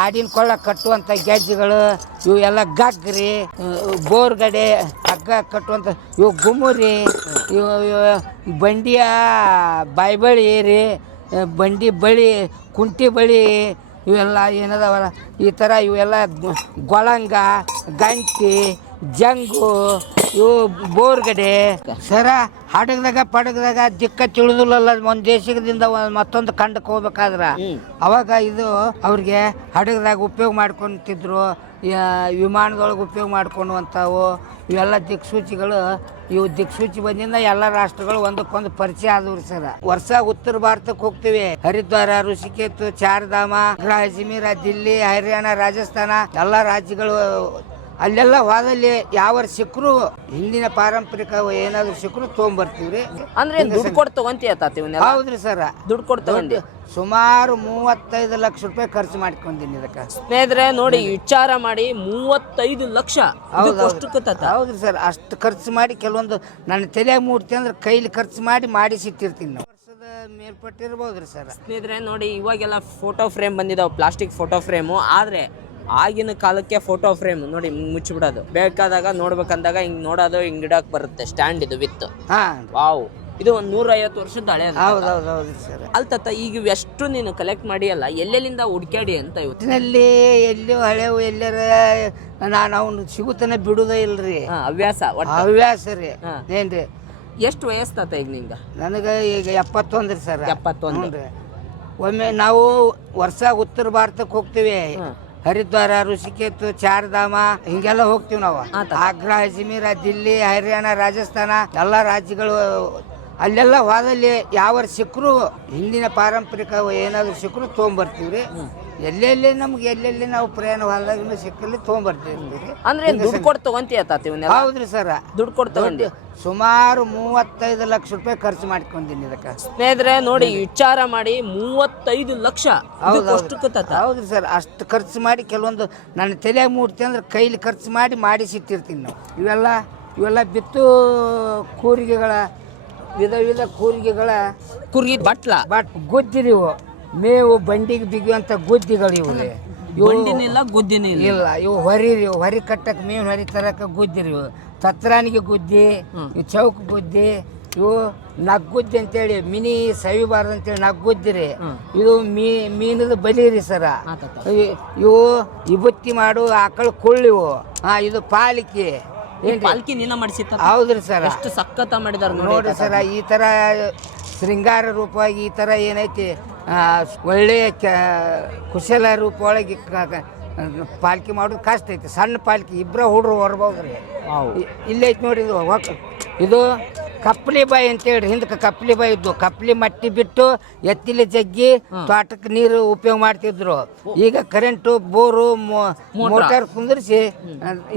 ಆಡಿನ ಕೊಳ್ಳ ಕಟ್ಟುವಂಥ ಗೆಜ್ಜೆಗಳು ಇವು ಎಲ್ಲ ಗಗ್ರಿ, ಬೋರ್ಗಡೆ ಹಗ್ಗ ಕಟ್ಟುವಂಥ ಇವು ಗುಮ್ಮುರಿ, ಇವು ಬಂಡಿಯ ಬಾಯ್ಬಳಿ ರೀ, ಬಂಡಿ ಬಳಿ, ಕುಂಟಿ ಬಳಿ ಇವೆಲ್ಲ ಏನದವಲ್ಲ ಈ ಥರ ಇವೆಲ್ಲ ಗೊಳಂಗ, ಗಂಟಿ, ಜಂಗು, ಇವು ಬೋರ್ಗಡೆ ಸರ ಹಡಗದಾಗ ಪಡಗದಾಗ ದಿಕ್ಕ ತಿಳಿದಿಲ್ಲಲ್ಲ ಒಂದು ದೇಶದಿಂದ ಮತ್ತೊಂದು ಖಂಡಕ್ಕೆ ಹೋಗ್ಬೇಕಾದ್ರ ಅವಾಗ ಇದು ಅವ್ರಿಗೆ ಹಡಗದಾಗ ಉಪಯೋಗ ಮಾಡ್ಕೊತಿದ್ರು, ವಿಮಾನದೊಳಗೆ ಉಪಯೋಗ ಮಾಡ್ಕೊಳ್ಳುವಂಥವು ಇವೆಲ್ಲ ದಿಕ್ಸೂಚಿಗಳು. ಇವು ದಿಕ್ಸೂಚಿ ಬಂದಿಂದ ಎಲ್ಲ ರಾಷ್ಟ್ರಗಳು ಒಂದಕ್ಕೊಂದು ಪರಿಚಯ ಆದವ್ರಿ ಸರ್. ವರ್ಷ ಉತ್ತರ ಭಾರತಕ್ಕೆ ಹೋಗ್ತೀವಿ, ಹರಿದ್ವಾರ, ಋಷಿಕೇತು, ಚಾರ್ಧಾಮ, ಅಜ್ಮೀರ, ದಿಲ್ಲಿ, ಹರಿಯಾಣ, ರಾಜಸ್ಥಾನ ಎಲ್ಲ ರಾಜ್ಯಗಳು ಅಲ್ಲೆಲ್ಲ ಹೋದಲ್ಲಿ ಯಾವ ಸಿಕ್ಕರು ಹಿಂದಿನ ಪಾರಂಪರಿಕ ಏನಾದ್ರು ಸಿಕ್ಕರು ತೊಗೊಂಬರ್ತೀವ್ರಿ. ಅಂದ್ರೆ ದುಡ್ಡು ಕೊಟ್ಟು ತಗೊಂತೀಯ? ಹೌದ್ರಿ ಸರ್, ದುಡ್ಡು ಕೊಟ್ಟು ತಗೊಂಡಿ ಸುಮಾರು 35 ಲಕ್ಷ ರೂಪಾಯಿ ಖರ್ಚು ಮಾಡ್ಕೊಂಡಿನಿ ಇದಕ್ಕೆ. ಸ್ನೇಹಿತರೆ ನೋಡಿ, ವಿಚಾರ ಮಾಡಿ 35 ಲಕ್ಷ. ಹೌದ್ರಿ ಸರ್, ಅಷ್ಟು ಖರ್ಚು ಮಾಡಿ ಕೆಲವೊಂದು ನನ್ನ ತಲೆಯಾಗ ಮೂಡ್ತಿ ಅಂದ್ರೆ ಕೈಲಿ ಖರ್ಚು ಮಾಡಿಸಿಟ್ಟಿರ್ತೀನಿ ನಾವು. ವರ್ಷದ ಮೇಲ್ಪಟ್ಟಿರ್ಬೋದ್ರಿ ಸರ್. ಸ್ನೇಹಿತರೆ ನೋಡಿ, ಇವಾಗೆಲ್ಲ ಫೋಟೋ ಫ್ರೇಮ್ ಬಂದಿದಾವೆ, ಪ್ಲಾಸ್ಟಿಕ್ ಫೋಟೋ ಫ್ರೇಮು. ಆದ್ರೆ ಆಗಿನ ಕಾಲಕ್ಕೆ ಫೋಟೋ ಫ್ರೇಮ್ ನೋಡಿ ಮುಚ್ಚಿಬಿಡೋದು, ಬೇಕಾದಾಗ ನೋಡ್ಬೇಕಂದಾಗ ಹಿಂಗ್ ನೋಡೋದು, ಹಿಂಗ್ ಇಡಕ್ ಬರುತ್ತೆ. ಸ್ಟ್ಯಾಂಡ್ ಇದು ವಿತ್. ವಾವ್, ಇದು ಒಂದು 150 ವರ್ಷದ ಹಳೆ. ಹೌದೌದು ಸರ್. ಅಲ್ತತ್ತ ಈಗ ಎಷ್ಟು ನೀನು ಕಲೆಕ್ಟ್ ಮಾಡಿ ಅಲ್ಲ, ಎಲ್ಲೆಲ್ಲಿಂದ ಹುಡ್ಕ್ಯಾಡಿ ಅಂತ ಇವತ್ತಿನಲ್ಲಿ ಎಲ್ಲಿ ಹಳೆವು ಎಲ್ಲರ ನಾನು ಅವ್ನು ಸಿಗುತ್ತಾನೆ ಬಿಡುದೇ ಇಲ್ರಿ. ಹವ್ಯಾಸ ರೀ. ಏನ್ರಿ ಎಷ್ಟು ವಯಸ್ಸಾತ ಈಗ ನಿಂಗ? ನನಗೆ ಈಗ 71 ರೀ ಸರ್. 71 ರೀ. ಒಮ್ಮೆ ನಾವು ವರ್ಷ ಉತ್ತರ ಭಾರತಕ್ಕೆ ಹೋಗ್ತೀವಿ, ಹರಿದ್ವಾರ, ಋಷಿಕೇತು, ಚಾರ್ಧಾಮ ಹಿಂಗೆಲ್ಲ ಹೋಗ್ತೀವಿ ನಾವು. ಆಗ್ರಾ, ಅಜ್ಮೀರ, ದಿಲ್ಲಿ, ಹರಿಯಾಣ, ರಾಜಸ್ಥಾನ ಎಲ್ಲ ರಾಜ್ಯಗಳು ಅಲ್ಲೆಲ್ಲ ಹೋದಲ್ಲಿ ಯಾವ ಸಿಕ್ಕರು ಹಿಂದಿನ ಪಾರಂಪರಿಕ ಏನಾದ್ರು ಸಿಕ್ಕರು ತೊಗೊಂಬರ್ತೀವ್ರಿ. ಎಲ್ಲೆಲ್ಲಿ ನಮ್ಗೆ ಎಲ್ಲೆಲ್ಲಿ ನಾವು ಪ್ರಯಾಣ ಹೋದಾಗ ಸಿಕ್ಕಲ್ಲಿ ತೊಗೊಂಬರ್ತೀವಿ. ಅಂದ್ರೆ ದುಡ್ಡು ಕೊಟ್ಟು ತಗೊಂತೀಯ? ಹೌದ್ರಿ ಸರ್, ದುಡ್ಡು ಕೊಟ್ಟು ತಗೊಂಡಿ ಸುಮಾರು 35 ಲಕ್ಷ ರೂಪಾಯಿ ಖರ್ಚು ಮಾಡ್ಕೊಂಡಿನಿ ಇದಕ್ಕೆ. ಸ್ನೇಹಿತರೆ ನೋಡಿ, ವಿಚಾರ ಮಾಡಿ 35 ಲಕ್ಷ. ಹೌದ್ರಿ ಸರ್, ಅಷ್ಟು ಖರ್ಚು ಮಾಡಿ ಕೆಲವೊಂದು ನನ್ನ ತಲೆಯಾಗ ಮೂಡ್ತಿ ಅಂದ್ರೆ ಕೈಲಿ ಖರ್ಚು ಮಾಡಿಸಿಟ್ಟಿರ್ತೀನಿ ನಾವು. ಇವೆಲ್ಲ ಬಿತ್ತು ಕೂರಿಗೆಗಳ, ವಿಧ ಕೂರಿಗೆಗಳ ಕೂರ್ಗಿ ಬಟ್ ಗುದ್ದಿರಿ ಇವು ಮೇವು ಬಂಡಿಗೆ ಬಿಗಿಯುವಂಥ ಗುದ್ದಿಗಳು. ಇವು ಗುದ್ದಿನಿಲ್ಲ. ಇವು ಹೊರಿ ಕಟ್ಟಕ್ಕೆ ಮೇವಿನ ಹೊರಿ ತರಕ ಗುದ್ದಿರಿ. ಇವು ತತ್ರಾನಿಗೆ ಗುದ್ದಿ, ಇವು ಚೌಕ್ ಗುದ್ದಿ, ಇವು ನಗ್ಗುದ್ದಿ ಅಂತೇಳಿ ಮಿನಿ ಸವಿಬಾರ್ದು ಅಂತೇಳಿ ನಗ್ಗುದ್ದಿರಿ. ಇದು ಮೀನದ ಬಲಿ ರೀ ಸರ. ಇವು ಇಬುತ್ತಿ ಮಾಡು ಆಕಳ ಕುಳ್ಳಿವು. ಇದು ಪಾಲಿಕೆ. ಪಾಲ್ಕಿ ನೀನ ಮಾಡಿಸಿತ್ತ? ಹೌದ್ರಿ ಸರ್. ಎಷ್ಟು ಸಖತ್ ಮಾಡಿದಾರ ನೋಡ್ರಿ ಸರ. ಈ ತರ ಶೃಂಗಾರ ರೂಪವಾಗಿ ಈ ತರ ಏನೈತಿ ಒಳ್ಳೆಯ ಕುಶಲ ರೂಪ ಒಳಗೆ ಪಾಲ್ಕಿ ಮಾಡೋದು ಕಷ್ಟ ಐತಿ. ಸಣ್ಣ ಪಾಲ್ಕಿ ಇಬ್ಬರ ಹುಡ್ರು ಹೊರಬಹುದ್ರಿ. ಇಲ್ಲೈತಿ ನೋಡಿ, ಇದು ಕಪ್ಲಿ ಬಾಯಿ ಅಂತೇಳಿ. ಹಿಂದಕ್ಕೆ ಕಪ್ಲಿ ಬಾಯಿ ಇದ್ದು, ಕಪ್ಲಿ ಮಟ್ಟಿ ಬಿಟ್ಟು ಎತ್ತಿಲಿ ಜಗ್ಗಿ ತೋಟಕ್ಕೆ ನೀರು ಉಪಯೋಗ ಮಾಡ್ತಿದ್ರು. ಈಗ ಕರೆಂಟು, ಬೋರು, ಮೋಟಾರ್ ಕುಂದಿರಿಸಿ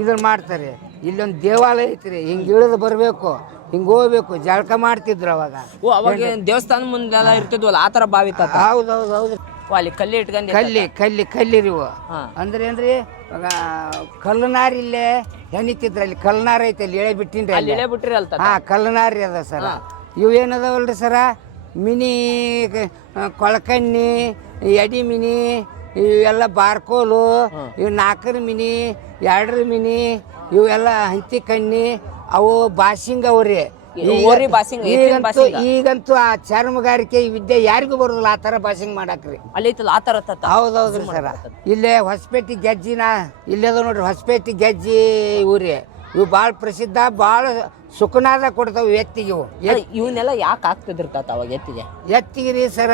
ಇದನ್ನ ಮಾಡ್ತಾರೆ. ಇಲ್ಲೊಂದು ದೇವಾಲಯ ಐತ್ರಿ, ಹಿಂಗೆ ಇಳಿದು ಬರಬೇಕು, ಹಿಂಗೆ ಹೋಗ್ಬೇಕು, ಜಳಕ ಮಾಡ್ತಿದ್ರು ಅವಾಗ. ದೇವಸ್ಥಾನ ಮುಂದೆಲ್ಲ ಇರ್ತಿದ್ವಲ್ಲ, ಆ ಥರ ಬಾವಿ. ಹೌದು. ಅಲ್ಲಿ ಕಲ್ಲಿ ಇಟ್ಕೊಂಡು ಕಲ್ಲಿರಿ ಇವು. ಅಂದ್ರೆ ಏನ್ರಿ, ಕಲ್ಲನಾರಿ ಇಲ್ಲೇ ಹೆಣಿತಿದ್ರ. ಅಲ್ಲಿ ಕಲ್ಲನಾರ ಐತೆ, ಅಲ್ಲಿ ಎಳೆ ಬಿಟ್ಟಿನ್ರಿ. ಕಲ್ಲನಾರಿ ಅದ ಸರ. ಇವು ಏನದವಲ್ರಿ ಸರ, ಮಿನಿ ಕೊಳಕಣ್ಣಿ, ಎಡಿ ಮಿನಿ, ಇವೆಲ್ಲ ಬಾರ್ಕೋಲು, ಇವು 4 ಮಿನಿ, 2 ಮಿನಿ, ಇವೆಲ್ಲ ಹಂತಿ ಕಣ್ಣಿ, ಅವು ಬಾಸಿಂಗ್ ಅವ್ರಿ. ಈಗಂತೂ ಆ ಚರ್ಮಗಾರಿಕೆ ವಿದ್ಯೆ ಯಾರಿಗೂ ಬರೋದಿಲ್ಲ ಆ ತರ ಬಾಸಿಂಗ್ ಮಾಡಾಕ್ರಿ. ಹೌದೌದ್ರಿ ಸರ. ಇಲ್ಲೇ ಹೊಸಪೇಟೆ ಗೆಜ್ಜಿನ ಇಲ್ಲದ ನೋಡ್ರಿ, ಹೊಸಪೇಟೆ ಗೆಜ್ಜಿ ಊರಿ. ಇವು ಭಾಳ ಪ್ರಸಿದ್ಧ, ಭಾಳ ಸುಖನಾದ ಕೊಡ್ತಾವ ಎತ್ತಿಗೆ. ಇವನ್ನೆಲ್ಲ ಯಾಕೆ ಆಗ್ತಿದ್ರು ಅವಾಗ ಎತ್ತಿಗೆ ರೀ ಸರ?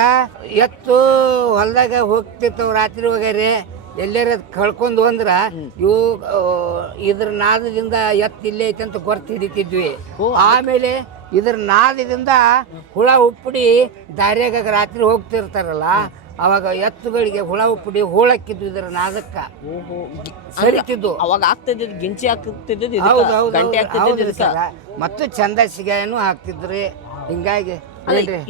ಎತ್ತು ಹೊಲದಾಗ ಹೋಗ್ತಿರ್ತಾವ ರಾತ್ರಿ ಹೋಗ್ಯಾರಿ, ಎಲ್ಲಾರ ಕಳ್ಕೊಂಡು ಅಂದ್ರ ಇವು ಇದ್ರ ನಾದದಿಂದ ಎತ್ತು ಇಲ್ಲೇ ಐತೆ ಅಂತ ಗೊತ್ತು ಹಿಡಿತಿದ್ವಿ. ಆಮೇಲೆ ಇದ್ರ ನಾದದಿಂದ ಹುಳ ಉಪ್ಪುಡಿ ದಾರ್ಯಾಗ ರಾತ್ರಿ ಹೋಗ್ತಿರ್ತಾರಲ್ಲ, ಅವಾಗ ಎತ್ತುಗಳಿಗೆ ಹುಳ ಉಪ್ಪುಡಿ ಹೋಳಕ್ಕಿದ್ವು ಇದ್ರ ನಾದಕ್ಕ ಸರಿತಿದ್ದು. ಅವಾಗ ಆಗ್ತಿದ್ದು ಗಿಂಚಿ ಆಗ್ತಿದ್ದು. ಮತ್ತು ಚಂದ ಸಿಗಾಯನು ಹಾಕ್ತಿದ್ರಿ. ಹಿಂಗಾಗಿ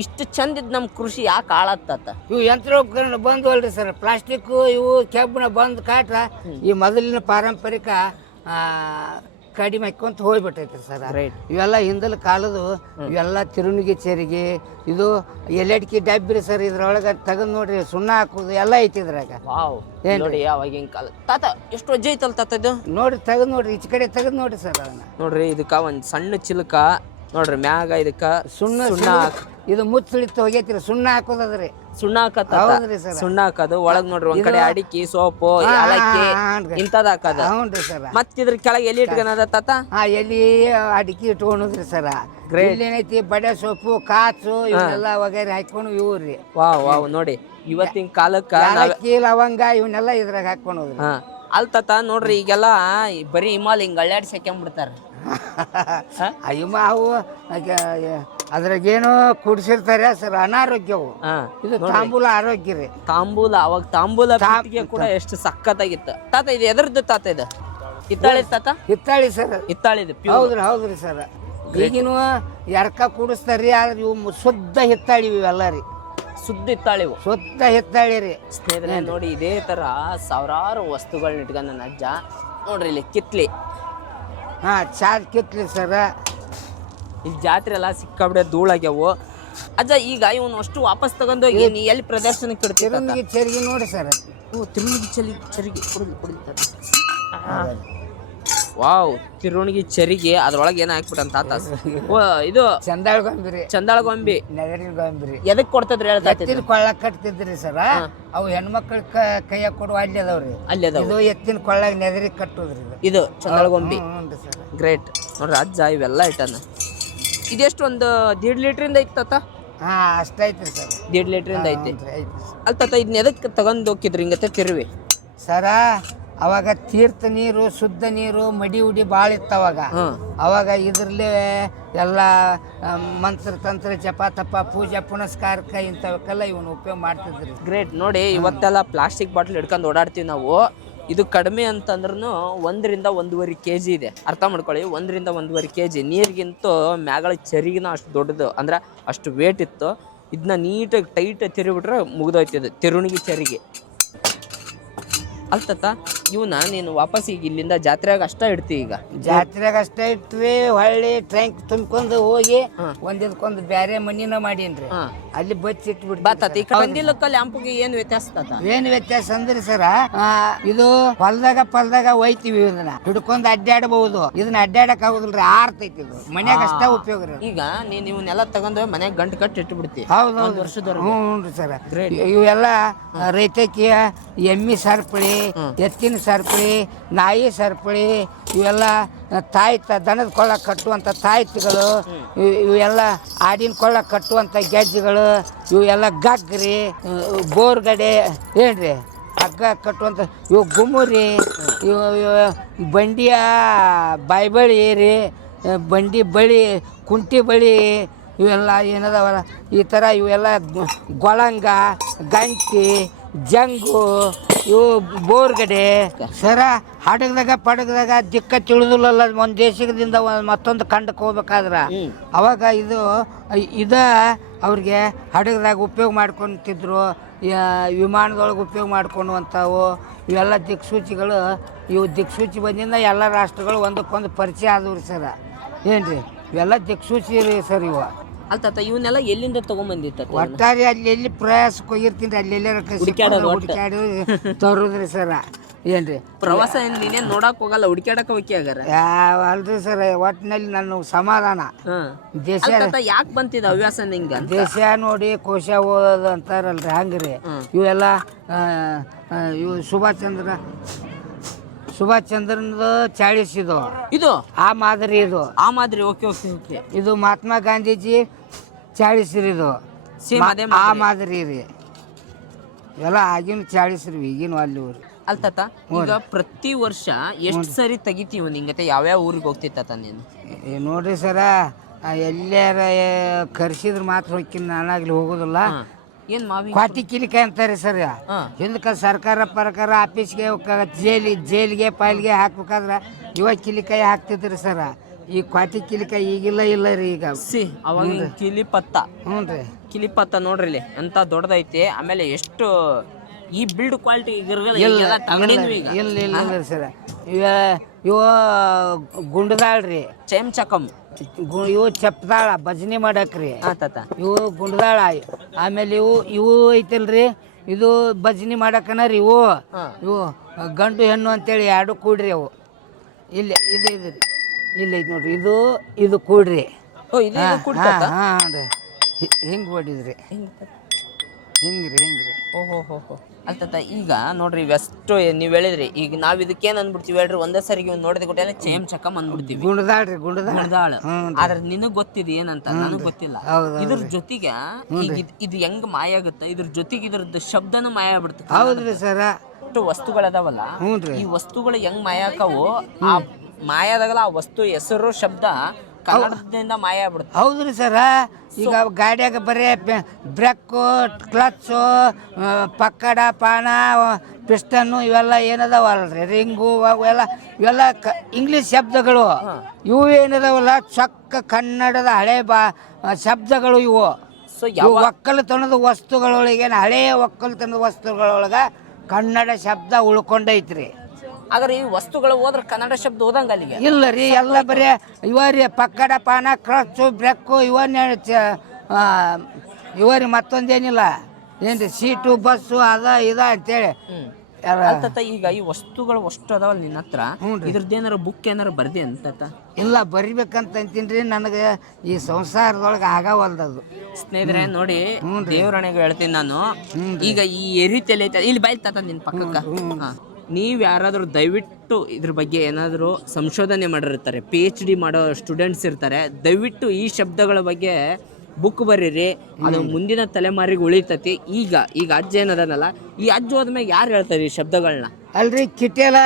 ಇಷ್ಟು ಚಂದ ಇದ್ ನಮ್ ಕೃಷಿ ಯಾಕೆ ಹಾಳಾಗ್ತತ್ತ? ಇವು ಯಂತ್ರೋಪಕರಣ ಬಂದು ಅಲ್ರಿ ಸರ್, ಪ್ಲಾಸ್ಟಿಕ್ ಇವು ಕೆಬ್ಬಣ ಬಂದ್ ಕಾಟ್ರ ಈ ಮೊದಲಿನ ಪಾರಂಪರಿಕ ಕಡಿಮೆ ಹಾಕೊಂತ ಹೋಗ್ಬಿಟ್ಟೈತ್ರಿ ಸರ್. Right. ಇವೆಲ್ಲ ಹಿಂದಲ ಕಾಲದು ಇವೆಲ್ಲ ತಿರುಣಿಗೆ ಚರಿಗೆ ಇದು ಎಲೆಡ್ಕಿ ಡಬ್ಬಿರಿ ಸರ್. ಇದ್ರೊಳಗೆ ತೆಗೆದು ನೋಡ್ರಿ ಸುಣ್ಣ ಹಾಕೋದು ಎಲ್ಲ ಐತಿ ಇದ್ರಾಗ. ವಾವ್ ನೋಡಿ ಅವಾಗಿನ ಕಾಲ ತಾತ ಎಷ್ಟು ಅಜ್ಜ ಐತಲ್ ತಾತ ಇದು ನೋಡ್ರಿ ತೆಗೆದು ನೋಡ್ರಿ ಈಚ ಕಡೆ ತೆಗೆದು ನೋಡ್ರಿ ಸರ್ ಅದನ್ನ. ನೋಡ್ರಿ ಇದಕ್ಕ ಒಂದ್ ಸಣ್ಣ ಚಿಲ್ಕ ನೋಡ್ರಿ ಮ್ಯಾಗ ಇದಕ್ಕ ಸುಣ್ಣ ಇದು ಮುಚ್ಚಳಿತ್ತು ಹೋಗೈತ್ರಿ. ಸುಣ್ಣ ಹಾಕೋದ್ರಿ. ಸುಣ್ಣ ಹಾಕತ್ತ ಹೌದ್ರಿ ಸರ್. ಸುಣ್ಣ ಹಾಕೋದು ಒಳಗ್ ನೋಡ್ರಿ ಒಂದ್ ಕಡೆ ಅಡಿಕೆ ಸೋಪು ಏಲಕ್ಕಿ ಇಂತದ್ ಹಾಕದ. ಹೌನ್ರಿ ಸರ್. ಮತ್ತಿದ್ರ ಕೆಳಗೆ ಎಲ್ಲಿ ಇಟ್ಕೊಳದ ತಾತ? ಎಲ್ಲಿ ಅಡಿಕೆ ಇಟ್ಕೊಂಡ್ರಿ ಸರ್. ಇಲ್ಲಿ ಏನೈತಿ ಬಡೆ ಸೊಪ್ಪು ಕಾಚು ಇವನ್ನೆಲ್ಲ ವಗೈರೆ ಹಾಕೊಂಡು ಇವ್ರಿ. ವಾವ್ ವಾವ್ ನೋಡಿ ಇವತ್ತಿನ ಕಾಲಕ್ಕ ಏಲಕ್ಕಿ ಲವಂಗ ಇವನ್ನೆಲ್ಲ ಇದ್ರಾಗ ಹಾಕೊಂಡು ಹೋದ್ರಿ. ಅಲ್ ತಾತ ನೋಡ್ರಿ ಈಗೆಲ್ಲ ಬರೀ ಹಿಮಾಲ್ ಹಿಂಗ್ ಅಳ್ಳಾಡಿ ಸೆಕೆಂಬಿಡ್ತಾರ. ಅಯ್ಯೋ ಅವು ಅದ್ರಾಗೇನೋ ಕುಡಿಸಿರ್ತಾರೆ ಸರ್. ಅನಾರೋಗ್ಯವು. ಇದು ತಾಂಬೂಲ ಆರೋಗ್ಯ ರೀ. ತಾಂಬೂಲ ಅವಾಗ ತಾಂಬೂಲ ಪೆಟ್ಟಿಗೆ ಕೂಡ ಎಷ್ಟು ಸಖತ್ತಾಗಿತ್ತು ತಾತ. ಇದು ಎದ್ರದ್ದು ತಾತ? ಇದು ಹಿತ್ತಾಳಿ ತಾತ? ಹಿತ್ತಾಳಿ ಸರ್. ಹಿತ್ತಾಳಿದು. ಹೌದ್ರಿ ಸರ್. ಈಗಿನ ಎರ್ಕ ಕೂಡಿಸ್ತಾರ್ರಿ. ಆದ್ರೆ ಇವು ಶುದ್ಧ ಹಿತ್ತಾಳಿ ಇವೆಲ್ಲ ರೀ. ಶುದ್ಧ ಹಿತ್ತಾಳಿವು. ಶುದ್ಧ ಹಿತ್ತಾಳಿ ರೀ ಸ್ನೇಹಿತರೆ ನೋಡಿ ಇದೇ ತರ ಸಾವಿರಾರು ವಸ್ತುಗಳನ್ನ ಇಟ್ಕೊಂಡ ನನ್ನ ಅಜ್ಜ. ನೋಡ್ರಿ ಇಲ್ಲಿ ಕಿತ್ಲಿ. ಚಾದ್ ಕಿತ್ಲಿ ಸರ್. ಈ ಜಾತ್ರೆ ಎಲ್ಲ ಸಿಕ್ಕಾಬಿಡೆ ಧೂಳಾಗ್ಯಾವು. ಅಜ್ಜ ಈಗ ಇವನು ಅಷ್ಟು ವಾಪಸ್ ತಗೊಂಡೋಗಿ ನೀ ಎಲ್ಲಿ ಪ್ರದರ್ಶನಕ್ಕೆ ಇಡ್ತೀವಿ? ತಿರುಗಿ ಚರಿಗೆ ನೋಡಿ ಸರ್. ತಿರುಣಿಗಿ ಚರಿಗೆ ವಾವ್ ತಿರುಣಿಗಿ ಚರಿಗೆ ಅದ್ರೊಳಗೆ ಏನ ಹಾಕ್ಬಿಟ್ಟಂತ ತಾತ. ಇದು ಚಂದಾಳಗೊಂಬಿ ನೆಗರಿನ ಗೊಂಬಿರಿ. ಎದಕ್ ಕೊಡ್ತದ್ರಿ ಹೇಳ್ತಾ? ಎತ್ತಿನ ಕೊಳ್ಳ ಕಟ್ತಿದ್ರಿ ಸರ್. ಅವು ಹೆಣ್ಮಕ್ಳ ಕೈಯಾಗ ಕೊಡುವ ಅಲ್ಲಿ ಅದಾವ್ರಿ. ಅಲ್ಲಿ ಅದಾವ. ಇದು ಎತ್ತಿನ ಕೊಳ್ಳಾಗ ನೆಗರಿ ಕಟ್ಟುದ್ರಿ. ಇದು ಚಂದಾಳಗೊಂಬಿ. ಸರ್ ಗ್ರೇಟ್ ನೋಡ್ರಿ ಅಜ್ಜ ಇವೆಲ್ಲ ಐಟನ್. ಇದೆಷ್ಟು ಒಂದು 1.5 ಲೀಟ್ರಿಂದ ಐತತ್ತ? ಅಷ್ಟೈತ್ರಿ ಸರ್. 1.5 ಲೀಟ್ರಿಂದ ಐತಿ. ಅಲ್ಲಿ ತಾತ ಇದನ್ನ ಎದಕ್ಕೆ ತಗೊಂಡ್ ಹೋಗಿದ್ರಿ ಹಿಂಗತ್ತೆ ತಿರುವಿ ಸರ? ಅವಾಗ ತೀರ್ಥ ನೀರು ಶುದ್ಧ ನೀರು ಮಡಿ ಉಡಿ ಭಾಳ ಇತ್ತು ಅವಾಗ ಇದ್ರಲ್ಲೇ ಎಲ್ಲ ಮಂತ್ರ ತಂತ್ರ ಜಪ ತಪ ಪೂಜೆ ಪುನಸ್ಕಾರಕ್ಕೆ ಇಂಥವಕ್ಕೆಲ್ಲ ಇವನು ಉಪಯೋಗ ಮಾಡ್ತಿದ್ರಿ. ಗ್ರೇಟ್ ನೋಡಿ ಇವತ್ತೆಲ್ಲ ಪ್ಲಾಸ್ಟಿಕ್ ಬಾಟ್ಲ್ ಹಿಡ್ಕೊಂಡು ಓಡಾಡ್ತೀವಿ ನಾವು. ಇದು ಕಡಿಮೆ ಅಂತಂದ್ರೂ 1 ರಿಂದ 1.5 kg ಇದೆ. ಅರ್ಥ ಮಾಡ್ಕೊಳ್ಳಿ, 1 ರಿಂದ 1.5 kg. ನೀರಿಗಿಂತೂ ಮ್ಯಾಗಳ ಚರಿಗಿನ ಅಷ್ಟು ದೊಡ್ಡದು, ಅಂದ್ರೆ ಅಷ್ಟು ವೇಟ್ ಇತ್ತು. ಇದನ್ನ ನೀಟಾಗಿ ಟೈಟ್ ತಿರುಗಿಬಿಟ್ರೆ ಮುಗಿದೋಯ್ತದೆ ತಿರುಣಿಗಿ ಚರಿಗೆ. ಅಲ್ತತ್ತ ಇವನ್ನ ನೀನು ವಾಪಸ್ ಈಗ ಇಲ್ಲಿಂದ ಜಾತ್ರೆಯಾಗ ಅಷ್ಟ ಇಡ್ತಿ? ಈಗ ಜಾತ್ರೆಯಾಗ ಅಷ್ಟ ಇಟ್ವಿ. ಹೊಳ್ಳಿ ಟ್ಯಾಂಕ್ ತುಂಬ್ಕೊಂಡು ಹೋಗಿ ಒಂದಿದ್ಕೊಂದು ಬ್ಯಾರೆ ಮನಿನ ಮಾಡೀನ್ರಿ. ಅಲ್ಲಿ ಬಚ್ಚಿ ಇಟ್ಬಿಟ್ಟು ಬಾತ. ಈ ಕಂದಿಲಕ್ಕ ಲ್ಯಾಂಪಿಗೆ ಏನ್ ವ್ಯತ್ಯಾಸ? ಏನ್ ವ್ಯತ್ಯಾಸ ಅಂದ್ರೆ ಸರ, ಇದು ಹೊಲ್ದಾಗ ಒಯ್ತೀವಿ. ಇದನ್ನ ಹಿಡ್ಕೊಂಡ್ ಅಡ್ಡಾಡಬಹುದು. ಇದನ್ನ ಅಡ್ಡಾಡಕ್ ಆಗುದಿಲ್ರಿ. ಆರ್ತೈತಿ. ಇದು ಮನ್ಯಾಗ ಅಷ್ಟ ಉಪಯೋಗ ರೀ. ಈಗ ನೀನ್ ಇವನ್ನೆಲ್ಲ ತಗೊಂಡ್ ಮನ್ಯಾಗ ಗಂಟು ಕಟ್ಟಿ ಇಟ್ಬಿಡ್ತಿ. ಹೌದು ವರ್ಷದವರೆಗೂ. ಹ್ಞೂ ಸರ್. ಇವೆಲ್ಲ ರೈತಕಿ ಎಮ್ಮಿ ಸರಪಳಿ, ಎತ್ತಿನ ಸರಪಳಿ, ನಾಯಿ ಸರಪಳಿ, ಇವೆಲ್ಲ ದನದ ಕೊಳ್ಳ ಕಟ್ಟುವಂಥ ತಾಯ್ತಿಗಳು, ಇವೆಲ್ಲ ಆಡಿನ ಕೊಳ್ಳ ಕಟ್ಟುವಂಥ ಗೆಜ್ಜೆಗಳು, ಇವೆಲ್ಲ ಗಗ್ರಿ, ಬೋರ್ಗಡೆ ಏನ್ರಿ ಹಗ್ಗ ಕಟ್ಟುವಂಥ ಇವು ಗುಮ್ಮುರಿ, ಇವು ಬಂಡಿಯ ಬಾಯ್ಬಳಿ ರೀ, ಬಂಡಿ ಬಳಿ, ಕುಂಟಿ ಬಳಿ, ಇವೆಲ್ಲ ಏನದವಲ್ಲ ಈ ಥರ ಇವೆಲ್ಲ ಗೊಳಂಗ, ಗಂಟಿ, ಜಂಗು, ಇವು ಬೋರ್ಗಡೆ ಸರ. ಹಡಗದಾಗ ಪಡಗದಾಗ ದಿಕ್ಕ ತಿಳಿದಿಲ್ಲಲ್ಲ. ಒಂದು ದೇಶದಿಂದ ಮತ್ತೊಂದು ಖಂಡಕ್ಕೆ ಹೋಗ್ಬೇಕಾದ್ರೆ ಅವಾಗ ಇದ ಅವ್ರಿಗೆ ಹಡಗದಾಗ ಉಪಯೋಗ ಮಾಡ್ಕೊತಿದ್ರು. ವಿಮಾನದೊಳಗೆ ಉಪಯೋಗ ಮಾಡ್ಕೊಳ್ಳುವಂಥವು ಇವೆಲ್ಲ ದಿಕ್ಸೂಚಿಗಳು. ಇವು ದಿಕ್ಸೂಚಿ ಬಂದಿಂದ ಎಲ್ಲ ರಾಷ್ಟ್ರಗಳು ಒಂದಕ್ಕೊಂದು ಪರಿಚಯ ಆದವ್ರಿ ಸರ. ಏನ್ರಿ ಇವೆಲ್ಲ ದಿಕ್ಸೂಚಿ ರೀ ಸರ್. ಇವು ಅಲ್ತಾತ ಇವನ್ನೆಲ್ಲ ಎಲ್ಲಿಂದ ತಗೊಂಡ್ಬಂದಿತ್ತ? ಒಟ್ಟಾರೆ ಅಲ್ಲಿ ಎಲ್ಲಿ ಪ್ರಯಾಸಕ್ಕೆ ಹೋಗಿರ್ತೀನಿ ಅಲ್ಲೆಲ್ಲ ಹುಡುಕ್ಯಾಡಿ ತರೋದ್ರಿ ಸರ. ಏನ್ರಿ ಪ್ರವಾಸ ನೀನೇನ್ ನೋಡಕ್ ಹೋಗಲ್ಲ, ಹುಡುಕ್ಯಾಡಕ ಹೋಗಿ ಆಗಾರ? ಅಲ್ರಿ ಸರ್, ಒಟ್ಟಿನಲ್ಲಿ ನನ್ನ ಸಮಾಧಾನ. ದೇಶ ಯಾಕೆ ಬಂತಿದ ಹವ್ಯಾಸ ನಿಂಗ? ದೇಶ ನೋಡಿ ಕೋಶ ಓದೋದು ಅಂತಾರಲ್ರಿ, ಹಂಗ್ರಿ. ಇವೆಲ್ಲ ಇವು ಸುಭಾಷ್ ಚಂದ್ರನದು 40 ಇದು ಆ ಮಾದರಿ. ಇದು ಆ ಮಾದರಿ. Okay okay okay. ಇದು ಮಹಾತ್ಮ ಗಾಂಧೀಜಿ 40 ಇದು ಆ ಮಾದರಿ ರೀ. ಇವೆಲ್ಲ ಆಗಿನ 40 ರೀ, ಈಗಿನ ಅಲ್ಲಿ ಊರು. ಅಲ್ತಾತ ಈಗ ಪ್ರತಿ ವರ್ಷ ಎಷ್ಟು ಸರಿ ತೆಗಿತೀವ ನಿಂಗತೆ? ಯಾವ್ಯಾವ ಊರಿಗೆ ಹೋಗ್ತಿತ್ತ ನೀನು? ನೋಡ್ರಿ ಸರ, ಎಲ್ಲಾರ ಕರ್ಸಿದ್ರ ಮಾತ್ರ ಹೋಗ್ತೀನಿ, ನಾನಾಗ್ಲಿ ಹೋಗೋದಿಲ್ಲ. ಏನ್ ಮಾವಿ ಕ್ವಾಟಿ ಕಿಲಿಕಾಯಿ ಅಂತಾರೆ ಸರ್. ಹಿಂದಕ್ಕೆ ಸರ್ಕಾರ ಪರಕಾರ ಆಫೀಸ್ಗೆ ಜೈಲಿಗೆ ಪಾಯ್ಲಿಗೆ ಹಾಕ್ಬೇಕಾದ್ರೆ ಇವಾಗ ಕಿಲಿಕಾಯಿ ಹಾಕ್ತಿದ್ರಿ ಸರ. ಈ ಕ್ವಾಟಿ ಕಿಲಿಕಾಯಿ ಈಗಿಲ್ಲ ರೀ ಈಗ. ಅವಾಗ ಕಿಲಿಪತ್ತ. ಹ್ಞೂ ರೀ, ಕಿಲಿಪತ್ತ ನೋಡ್ರಿ ಇಲ್ಲಿ ಎಂತ ದೊಡ್ಡದೈತಿ. ಆಮೇಲೆ ಎಷ್ಟು ಈ ಬಿಲ್ಡ್ ಕ್ವಾಲಿಟಿ ಇರಲ್ಲ ಇಲ್ಲ ಈಗ ಇಲ್ಲ ಇಲ್ಲ ಇಲ್ಲ ಸರ್. ಇವ ಗುಂಡದಾಳ್ರಿ, ಚೇಮ್ಚಕಂ, ಇವು ಚಪ್ದಾಳ ಭಜನೆ ಮಾಡಕ್ರಿ. ತಾತ ಇವು ಗುಂಡದಾಳ. ಆಮೇಲೆ ಇವು ಐತಲ್ರಿ, ಇದು ಭಜನೆ ಮಾಡಕನ ರೀ. ಇವು ಗಂಡು ಹೆಣ್ಣು ಅಂತೇಳಿ ಎರಡು ಕೂಡ್ರಿ. ಅವು ಇಲ್ಲಿ ಇದು ರೀ, ಇಲ್ಲ ಐತಿ ನೋಡ್ರಿ, ಇದು ಕೂಡ್ರಿ. ಹಾಂ ರೀ, ಹಿಂಗೆ ಹೊಡಿದ್ರಿ, ಹಿಂಗ್ರಿ. ಓಹೋ ಅಲ್ತತ. ಈಗ ನೋಡ್ರಿ ಇವೆಷ್ಟು ನೀವು ಹೇಳಿದ್ರಿ. ಈಗ ನಾವ್ ಇದಕ್ಕೇನ್ ಅಂದ್ಬಿಡ್ತೀವಿ ಹೇಳ್ರಿ, ಒಂದೇ ಸರಿಗೆ ನೋಡಿದ ಕೊಟ್ಟೆ ಚೇಮ್ ಚಕಮ್ ಅಂದ್ಬಿಡ್ತೀವಿ. ಗುಂಡದಾಳ್ರಿ, ಗುಣದಾಳ. ಆದ್ರೆ ನಿನಗ್ ಗೊತ್ತಿದೆ ಏನಂತ, ನನಗ್ ಗೊತ್ತಿಲ್ಲ. ಇದ್ರ ಜೊತೆಗೆ ಈಗ ಇದು ಹೆಂಗ್ ಮಾಯ ಆಗುತ್ತೆ, ಇದ್ರ ಜೊತೆಗೆ ಇದ್ರದ್ದು ಶಬ್ದನೂ ಮಾಯ ಆಗ್ಬಿಡ್ತದೆ. ಹೌದ್ರಿ ಸರ. ಅಷ್ಟು ವಸ್ತುಗಳದಾವಲ್ಲ, ಈ ವಸ್ತುಗಳು ಹೆಂಗ್ ಮಾಯ ಆಕಾವು, ಆ ಮಾಯಾದಾಗಲ್ಲ ಆ ವಸ್ತು ಹೆಸರು ಶಬ್ದ ಕನ್ನಡದಿಂದ ಮಾಯ ಆಗ್ಬಿಡುತ್ತೆ. ಹೌದ್ರಿ ಸರ. ಈಗ ಗಾಡಿಯಾಗ ಬರೀ ಬ್ರೇಕು, ಕ್ಲಚ್ಚು, ಪಕ್ಕಡ, ಪಾನ, ಪಿಸ್ಟನ್ನು ಇವೆಲ್ಲ ಏನದಾವಲ್ರಿ, ರಿಂಗು, ಇವೆಲ್ಲ ಇಂಗ್ಲೀಷ್ ಶಬ್ದಗಳು. ಇವು ಏನದಾವಲ್ಲ ಚೊಕ್ಕ ಕನ್ನಡದ ಹಳೆ ಶಬ್ದಗಳು ಇವು. ಒಕ್ಕಲತನದ ವಸ್ತುಗಳೊಳಗೆ, ಹಳೆಯ ಒಕ್ಕಲತನದ ವಸ್ತುಗಳೊಳಗೆ ಕನ್ನಡ ಶಬ್ದ ಉಳ್ಕೊಂಡೈತ್ರಿ. ಆದ್ರೆ ಈ ವಸ್ತುಗಳು ಹೋದ್ರೆ ಕನ್ನಡ ಶಬ್ದ ಹೋದಂಗ ಅಲ್ಲಿಗೆ ಇಲ್ಲ ರೀ. ಎಲ್ಲ ಬರೀ ಇವರಿ ಪಕ್ಕಡ, ಪಾನ, ಕ್ರಚ್ಚು, ಬ್ರೇಕು ಇವನ್ನೇ ಇವರಿ. ಮತ್ತೊಂದೇನಿಲ್ಲ ಏನ್ರಿ, ಸೀಟು, ಬಸ್ಸು, ಇದ ಅಂತೇಳಿ. ಈಗ ಈ ವಸ್ತುಗಳು ಅಷ್ಟು ಅದಾವಲ್ಲ ನಿನ್ನ ಹತ್ರ, ಇದ್ರದ್ದೇನಾರ ಬುಕ್ ಏನಾರ ಬರ್ದಿ ಅಂತ? ಇಲ್ಲ, ಬರಿಬೇಕಂತ ಅಂತೀನ್ರಿ. ನನಗೆ ಈ ಸಂಸಾರದೊಳಗೆ ಆಗವಲ್ದದು ಸ್ನೇಹಿತರೆ. ನೋಡಿ, ದೇವರಣೆಗೆ ಹೇಳ್ತೀನಿ ನಾನು. ಈಗ ಈ ರೀತಿಯಲ್ಲಿ ಐತೆ ಇಲ್ಲಿ ಬಾಯ್ ತಾತ ನಿನ್ ಪಕ್ಕಕ್ಕ. ನೀವು ಯಾರಾದರೂ ದಯವಿಟ್ಟು ಇದ್ರ ಬಗ್ಗೆ ಏನಾದರೂ ಸಂಶೋಧನೆ ಮಾಡಿರ್ತಾರೆ, PhD ಮಾಡೋ ಸ್ಟೂಡೆಂಟ್ಸ್ ಇರ್ತಾರೆ, ದಯವಿಟ್ಟು ಈ ಶಬ್ದಗಳ ಬಗ್ಗೆ ಬುಕ್ ಬರೀರಿ. ಅದು ಮುಂದಿನ ತಲೆಮಾರಿಗೆ ಉಳಿತತಿ. ಈಗ ಅಜ್ಜ ಏನದನಲ್ಲ, ಈ ಅಜ್ಜ ಹೋದ್ಮೇಲೆ ಯಾರು ಹೇಳ್ತಾರೆ ಈ ಶಬ್ದಗಳನ್ನ? ಅಲ್ರಿ, ಕಿಟೆಲ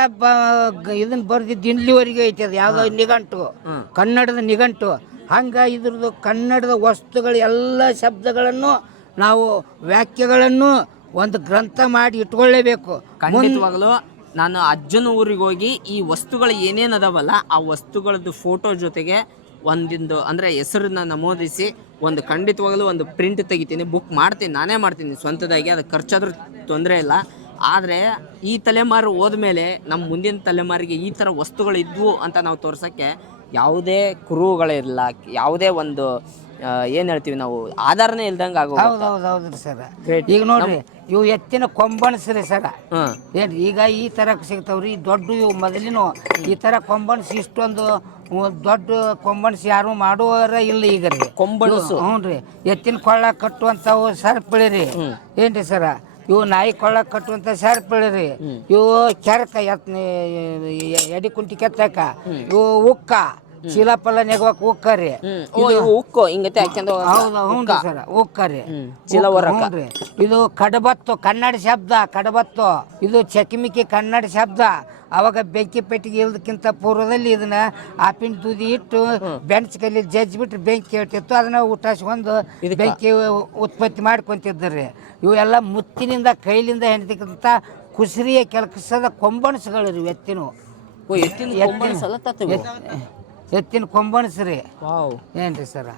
ಇದನ್ನ ಬರ್ದಿದ್ದು ಇಲ್ಲಿವರೆಗೆ ಐತಿ. ಅದು ಯಾವುದೋ ನಿಘಂಟು, ಕನ್ನಡದ ನಿಘಂಟು. ಹಂಗ ಇದ್ರದ್ದು ಕನ್ನಡದ ವಸ್ತುಗಳು ಎಲ್ಲ ಶಬ್ದಗಳನ್ನು ನಾವು ವ್ಯಾಖ್ಯೆಗಳನ್ನು ಒಂದು ಗ್ರಂಥ ಮಾಡಿ ಇಟ್ಕೊಳ್ಳೇಬೇಕು. ಖಂಡಿತವಾಗಲೂ ನಾನು ಅಜ್ಜನ ಊರಿಗೆ ಹೋಗಿ ಈ ವಸ್ತುಗಳು ಏನೇನು ಅದಾವಲ್ಲ ಆ ವಸ್ತುಗಳದ್ದು ಫೋಟೋ ಜೊತೆಗೆ ಒಂದಿಂದು ಅಂದರೆ ಹೆಸರನ್ನ ನಮೂದಿಸಿ ಖಂಡಿತವಾಗಲೂ ಒಂದು ಪ್ರಿಂಟ್ ತೆಗಿತೀನಿ, ಬುಕ್ ಮಾಡ್ತೀನಿ, ನಾನೇ ಮಾಡ್ತೀನಿ ಸ್ವಂತದಾಗಿ. ಅದಕ್ಕೆ ಖರ್ಚಾದ್ರೂ ತೊಂದರೆ ಇಲ್ಲ. ಆದರೆ ಈ ತಲೆಮಾರು ಹೋದ್ಮೇಲೆ ನಮ್ಮ ಮುಂದಿನ ತಲೆಮಾರಿಗೆ ಈ ಥರ ವಸ್ತುಗಳು ಇದ್ವು ಅಂತ ನಾವು ತೋರ್ಸೋಕ್ಕೆ ಯಾವುದೇ ಕುರುಹುಗಳಿರಲ್ಲ, ಯಾವುದೇ ಒಂದು ಏನು ಹೇಳ್ತೀವಿ ನಾವು ಆಧಾರನೇ ಇಲ್ದಂಗೆ ಆಗೋ. ಹೌದ್ರಿ ಸರ್. ಈಗ ನೋಡ್ರಿ, ಇವು ಎತ್ತಿನ ಕೊಂಬಣಸ್ರಿ ಸರ. ಏನ್ರಿ, ಈಗ ಈ ಥರ ಸಿಗ್ತಾವ್ರಿ ದೊಡ್ಡ ಇವು. ಮೊದಲಿನ ಈ ಥರ ಕೊಂಬಣಸ್ ಇಷ್ಟೊಂದು ದೊಡ್ಡ ಕೊಂಬಣಸ್ ಯಾರು ಮಾಡುವರ ಇಲ್ಲ ಈಗ ರೀ. ಕೊಂಬಣಸು ಹ್ಞೂ. ಎತ್ತಿನ ಕೊಳ್ಳ ಕಟ್ಟುವಂಥವು ಸರ್ಪಳಿ ಏನ್ರಿ ಸರ. ಇವು ನಾಯಿ ಕೊಳ್ಳ ಕಟ್ಟುವಂಥ ಸರ್ಪಳಿ. ಇವು ಕೆರಕ, ಎಡಿ ಕುಂಟಿ ಕೆತ್ತಕ. ಇವು ಉಕ್ಕ, ಚೀಲಪಲ್ಲ ನೆಗವಕ್ ಉಕ್ಕ ರೀ. ಉಕ್ಕು ಹಿಂಗತೆ ಹಾಕ್ಯಂದು. ಹೌದು, ಹ್ಞೂ ಸರ, ಉಕ್ಕ ರೀ. ಹ್ಞೂ. ಇದು ಕಡಬತ್ತು, ಕನ್ನಡ ಶಬ್ದ ಕಡಬತ್ತು. ಇದು ಚಕಿಮಿಕಿ ಕನ್ನಡ ಶಬ್ದ. ಅವಾಗ ಬೆಂಕಿ ಪೆಟ್ಟಿಗೆ ಇಲ್ದಕ್ಕಿಂತ ಪೂರ್ವದಲ್ಲಿ ಇದನ್ನ ಆಪಿನ ತುದಿ ಇಟ್ಟು ಬೆಂಚ್ ಕೈಲಿ ಜಜ್ಜಿಬಿಟ್ರೆ ಬೆಂಕಿ ಇರ್ತಿತ್ತು. ಅದನ್ನ ಊಟಾಸ್ಕೊಂಡು ಬೆಂಕಿ ಉತ್ಪತ್ತಿ ಮಾಡ್ಕೊಂತಿದ್ರಿ. ಇವೆಲ್ಲ ಮುತ್ತಿನಿಂದ ಕೈಲಿಂದ ಹೆಣ್ದಕ್ಕಿಂತ ಕುಸರಿಯ ಕೆಲಸದ ಕೊಂಬಣಸುಗಳು ರೀ. ಎತ್ತಿನ ಕೊಂಬಣಸ್ರಿ ಏನ್ರಿ ಸರ.